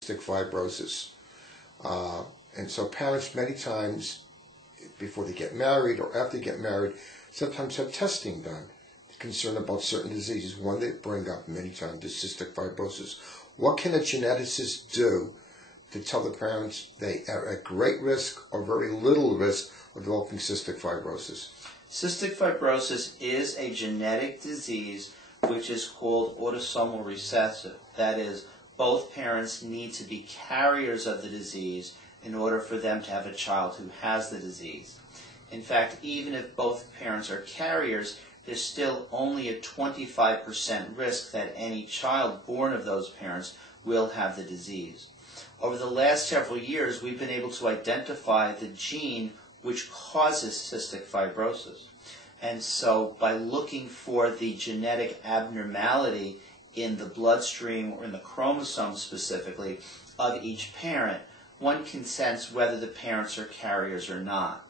cystic fibrosis. And so parents many times, before they get married or after they get married, sometimes have testing done, concerned about certain diseases. One they bring up many times is cystic fibrosis. What can a geneticist do to tell the parents they are at great risk or very little risk of developing cystic fibrosis? Cystic fibrosis is a genetic disease which is called autosomal recessive. That is, both parents need to be carriers of the disease in order for them to have a child who has the disease. In fact, even if both parents are carriers, there's still only a 25% risk that any child born of those parents will have the disease. Over the last several years, we've been able to identify the gene which causes cystic fibrosis. And so by looking for the genetic abnormality in the bloodstream or in the chromosomes specifically of each parent, one can sense whether the parents are carriers or not.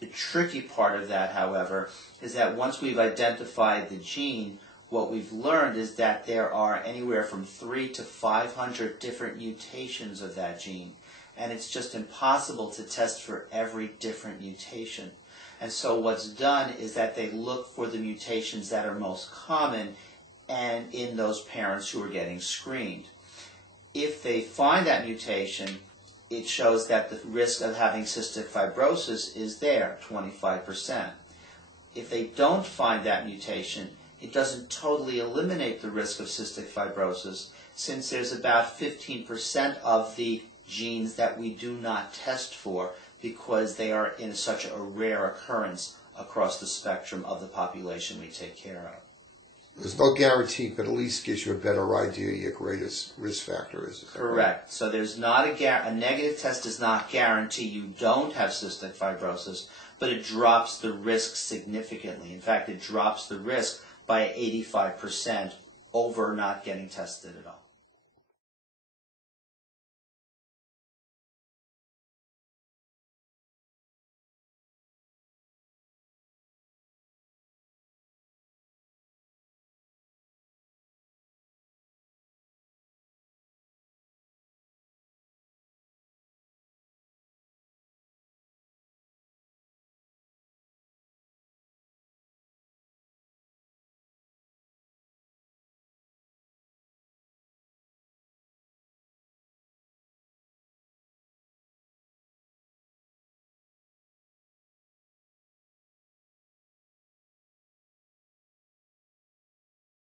The tricky part of that, however, is that once we've identified the gene, what we've learned is that there are anywhere from 300 to 500 different mutations of that gene. And it's just impossible to test for every different mutation. And so what's done is that they look for the mutations that are most common and in those parents who are getting screened. If they find that mutation, it shows that the risk of having cystic fibrosis is there, 25%. If they don't find that mutation, it doesn't totally eliminate the risk of cystic fibrosis, since there's about 15% of the genes that we do not test for because they are in such a rare occurrence across the spectrum of the population we take care of. There's no guarantee, but at least gives you a better idea your greatest risk factor is. Correct. So there's not a negative test does not guarantee you don't have cystic fibrosis, but it drops the risk significantly. In fact, it drops the risk by 85% over not getting tested at all.